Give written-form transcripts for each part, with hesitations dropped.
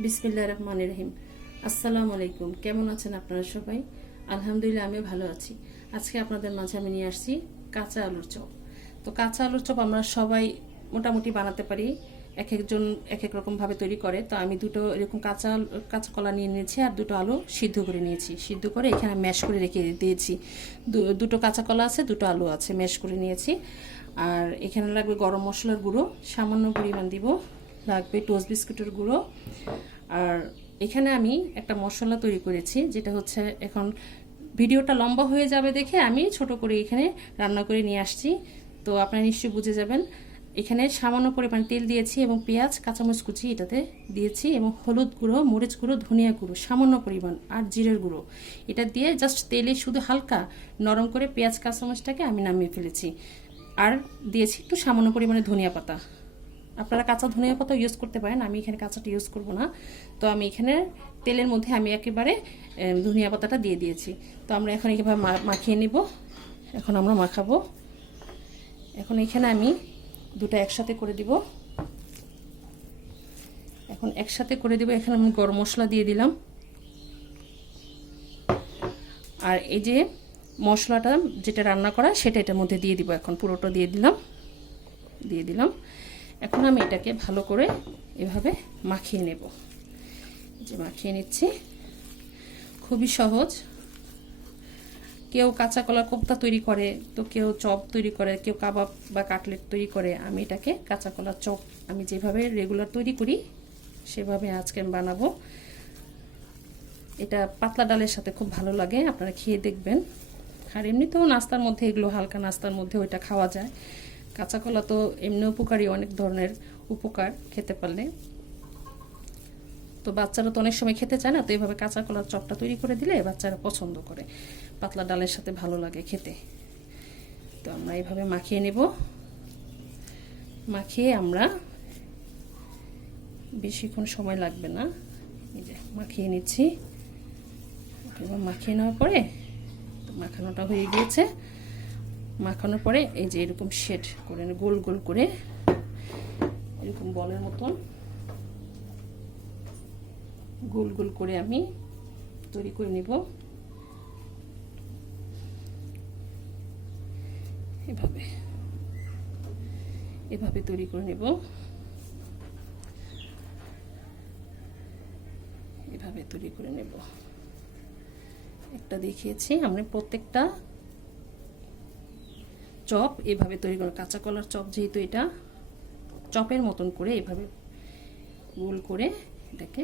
বিসমিল্লাহির রহমানির রহিম। আসসালামু আলাইকুম। কেমন আছেন আপনারা সবাই? আলহামদুলিল্লাহ, আমি ভালো আছি। আজকে আপনাদের মাঝে আমি নিয়ে আসছি কাঁচা আলুর চপ। তো কাঁচা আলুর চপ আমরা সবাই মোটামুটি বানাতে পারি, এক একজন এক এক রকমভাবে তৈরি করে। তো আমি দুটো এরকম কাঁচা কলা নিয়ে নিয়েছি আর দুটো আলু সিদ্ধ করে নিয়েছি। সিদ্ধ করে এখানে ম্যাশ করে রেখে দিয়েছি। দুটো কাঁচা কলা আছে, দুটো আলু আছে, ম্যাশ করে নিয়েছি। আর এখানে লাগবে গরম মশলার গুঁড়ো, সামান্য পরিমাণ দিব। লাগবে টোস্ট বিস্কুটের গুঁড়ো। আর এখানে আমি একটা মশলা তৈরি করেছি, যেটা হচ্ছে, এখন ভিডিওটা লম্বা হয়ে যাবে দেখে আমি ছোট করে এখানে রান্না করে নিয়ে আসছি। তো আপনারা নিশ্চয়ই বুঝে যাবেন। এখানে সামান্য পরিমাণ তেল দিয়েছি এবং পেঁয়াজ কাঁচামরিচ কুচি এটাতে দিয়েছি এবং হলুদ গুঁড়ো, মরিচ গুঁড়ো, ধনিয়া গুঁড়ো সামান্য পরিমাণ আর জিরের গুঁড়ো এটা দিয়ে জাস্ট তেলে শুধু হালকা নরম করে পেঁয়াজ কাঁচামরিচটাকে আমি নামিয়ে ফেলেছি। আর দিয়েছি একটু সামান্য পরিমাণে ধনিয়া পাতা। আপনারা কাঁচা ধনিয়া পাতা ইউজ করতে পারেন, আমি এখানে কাঁচাটা ইউজ করব না। তো আমি এখানে তেলের মধ্যে আমি একেবারে ধনিয়া পাতাটা দিয়ে দিয়েছি। তো আমরা এখন এভাবে মাখিয়ে নিব। এখন আমরা মাখাবো। এখন এখানে আমি দুটো একসাথে করে দিব। এখন একসাথে করে দিব। এখানে আমি গরম মশলা দিয়ে দিলাম। আর এই যে মশলাটা যেটা রান্না করা সেটা এটার মধ্যে দিয়ে দিব। এখন পুরোটা দিয়ে দিলাম। এখন আমি এটাকে ভালো করে এভাবে মাখিয়ে নেব। যে মাখিয়ে নিচ্ছি, খুবই সহজ। কেউ কাঁচা কলার কোপ্তা তৈরি করে, তো কেউ চপ তৈরি করে, কেউ কাবাব বা কাটলেট তৈরি করে। আমি এটাকে কাঁচা কলার চপ আমি যেভাবে রেগুলার তৈরি করি সেভাবে আজকে আমি বানাবো। এটা পাতলা ডালের সাথে খুব ভালো লাগে, আপনারা খেয়ে দেখবেন। আর এমনিতেও নাস্তার মধ্যে, এগুলো হালকা নাস্তার মধ্যে ওইটা খাওয়া যায়। কাঁচা কলা তো এমনি উপকারী, অনেক ধরনের উপকার খেতে পারলে। তো বাচ্চারা তো অনেক সময় খেতে চায় না, তো এইভাবে কাঁচা কলার চপটা তৈরি করে দিলে বাচ্চারা পছন্দ করে, পাতলা ডালের সাথে ভালো লাগে খেতে। তো আমরা এইভাবে মাখিয়ে নেব। মাখিয়ে আমরা বেশিক্ষণ সময় লাগবে না, এই যে মাখিয়ে নিচ্ছি। এবার মাখিয়ে নেওয়ার পরে তো মাখানোটা হয়ে গিয়েছে। মাখানোর পরে এই যে এরকম শেড করে গোল গোল করে এরকম বলের মতন গোল গোল করে আমি তৈরি করে নেব। এভাবে তৈরি করে নেব। এভাবে তৈরি করে নেব। একটা দেখিয়েছি, আমরা প্রত্যেকটা চপ এভাবে তৈরি করে, কাঁচা কলার চপ যেহেতু এটা চপের মতন করে এভাবে গোল করে এটাকে,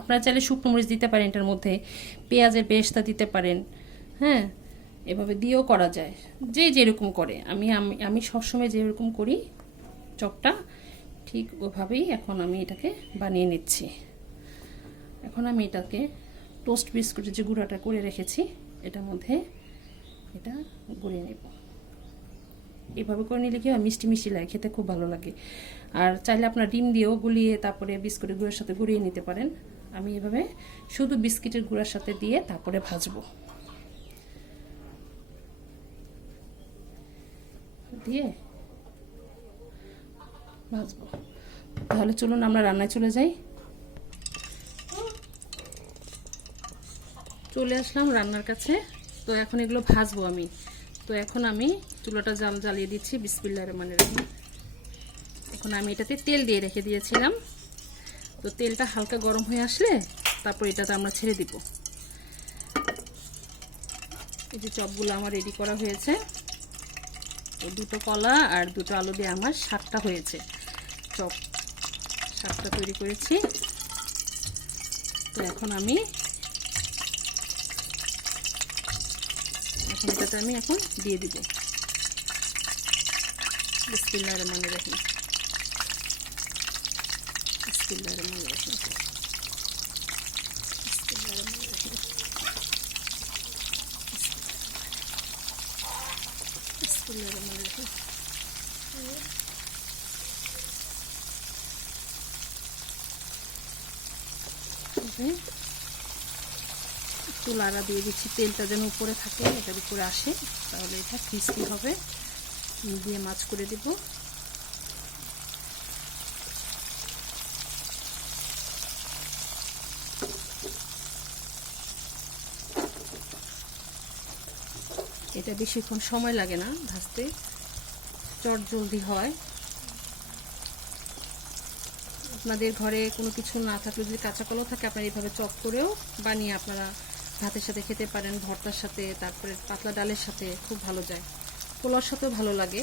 আপনারা চাইলে শুকনো মরিচ দিতে পারেন, এটার মধ্যে পেঁয়াজের বেরেস্তা দিতে পারেন। হ্যাঁ, এভাবে দিয়েও করা যায়, যে যেরকম করে। আমি সবসময় যেরকম করি চপটা ঠিক ওভাবেই এখন আমি এটাকে বানিয়ে নিচ্ছি। এখন আমি এটাকে টোস্ট বিস্কুটের যে গুঁড়াটা করে রেখেছি এটার মধ্যে এটা গুঁড়িয়ে নেব। এভাবে করে নিলে কি হয়, মিষ্টি মিষ্টি লাগে, খেতে খুব ভালো লাগে। আর চাইলে আপনার ডিম দিয়েও গুলিয়ে তারপরে বিস্কুটের গুঁড়ার সাথে গুঁড়িয়ে নিতে পারেন। আমি এভাবে শুধু বিস্কিটের গুঁড়ার সাথে দিয়ে তারপরে ভাজবো। তাহলে চলুন আমরা রান্নায় চলে যাই। চলে আসলাম রান্নার কাছে। তো এখন এগুলো ভাজবো আমি। তো এখন আমি চুলাটা জ্বালিয়ে দিচ্ছি। বিসমিল্লাহির রহমানির রহিম। এখন আমি এটাতে তেল দিয়ে রেখে দিয়েছিলাম। তো তেলটা হালকা গরম হয়ে আসলে তারপর এটাতে আমরা ছেড়ে দিব। এই যে চপগুলো আমার রেডি করা হয়েছে। তো দুটো কলা আর দুটো আলু দিয়ে আমার 7টা হয়েছে চপ, 7টা তৈরি করেছি। তো এখন এটাতে আমি এখন দিয়ে দিব। বিসমিল্লাহির রহমানির রহিম। বিসমিল্লাহির রহমানির রহিম। বিসমিল্লাহির রহমানির রহিম। বিসমিল্লাহির রহমানির রহিম। একটু লাড়া দিয়ে দিচ্ছি, তেলটা যেন উপরে থাকে, এটার উপরে আসে, তাহলে এটা ক্রিস্পি হবে। দিয়ে মাছ করে দিব। এটা বেশিক্ষণ সময় লাগে না ভাজতে, চট জলদি হয়। আপনাদের ঘরে কোনো কিছু না থাকলে যদি কাঁচা কলা থাকে আপনারা এইভাবে চপ করেও বানিয়ে আপনারা ভাতের সাথে খেতে পারেন, ভর্তার সাথে, তারপরে পাতলা ডালের সাথে খুব ভালো যায়, পোলাওর সাথেও ভালো লাগে।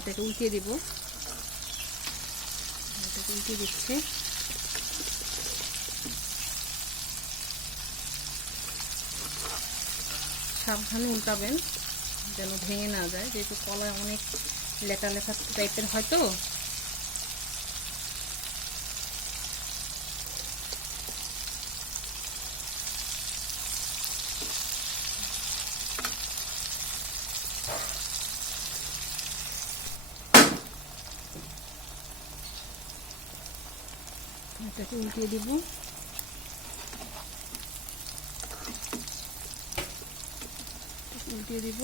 এটাকে উল্টিয়ে দিব, এটাকে উল্টিয়ে দিচ্ছি। সাবধানে উল্টাবেন যেন ভেঙে না যায়, যেহেতু কলায় অনেক লেটা লেটা টাইপের হয়তো। এটাকে উল্টিয়ে দিব। উল্টিয়ে দিব।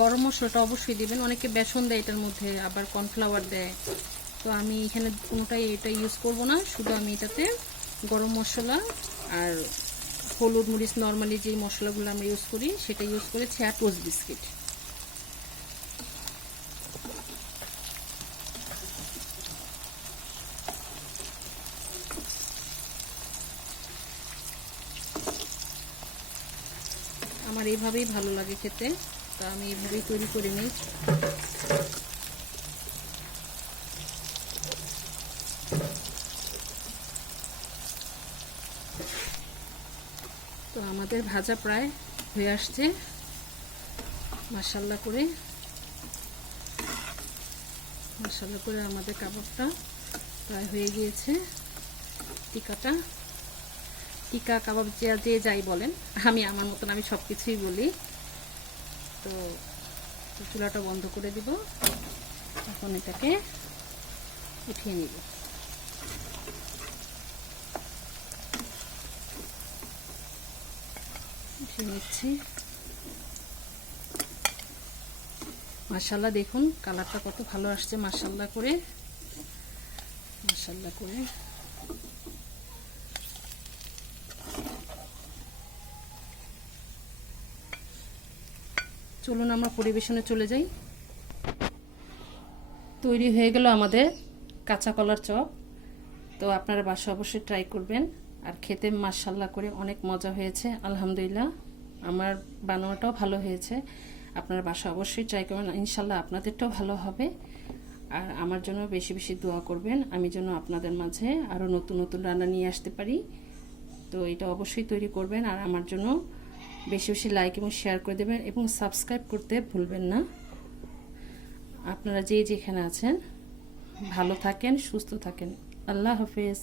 গরম মশলাটা অবশ্যই দিবেন, অনেকে বেসন দেয় এটার মধ্যে, আবার কর্নফ্লাওয়ার দেয়, তো আমি এখানে কোনোটাই এটা ইউজ করব না, শুধু আমি এটাতে গরম মশলা আর হলুদ মরিচ নর্মালি যে মশলাগুলো আমরা ইউজ করি সেটা ইউজ করেছি, আর টোস্ট বিস্কিট। আমার এইভাবেই ভালো লাগে খেতে, তো আমি এইভাবেই তৈরি করে নিই। তো আমাদের ভাজা প্রায় হয়ে আসছে মাশাআল্লাহ করে। মাশাআল্লাহ করে আমাদের কাবাবটা প্রায় হয়ে গিয়েছে। টিকা কাবাব যে যাই বলেন, আমি আমার মতন আমি সব কিছুই বলি। তো চুলাটা বন্ধ করে দিব, এখন এটাকে উঠিয়ে নিব। উঠিয়ে নিচ্ছি। মাশাআল্লাহ দেখুন কালারটা কত ভালো আসছে, মাশাআল্লাহ করে, মাশাআল্লাহ করে। চলুন আমরা পরিবেশনে চলে যাই। তৈরি হয়ে গেল আমাদের কাঁচা কলার চপ। তো আপনারা বাসায় অবশ্যই ট্রাই করবেন, আর খেতে মাশাআল্লাহ করে অনেক মজা হয়েছে আলহামদুলিল্লাহ। আমার বানানোটাও ভালো হয়েছে, আপনারা বাসায় অবশ্যই ট্রাই করবেন, ইনশাল্লাহ আপনাদেরটাও ভালো হবে। আর আমার জন্য বেশি বেশি দোয়া করবেন, আমি যেন আপনাদের মাঝে আরও নতুন নতুন রান্না নিয়ে আসতে পারি। তো এটা অবশ্যই তৈরি করবেন, আর আমার জন্য বেশি বেশি লাইক এবং শেয়ার করে দেবেন, এবং সাবস্ক্রাইব করতে ভুলবেন না। আপনারা যে যেখানে আছেন ভালো থাকেন, সুস্থ থাকেন। আল্লাহ হাফেজ।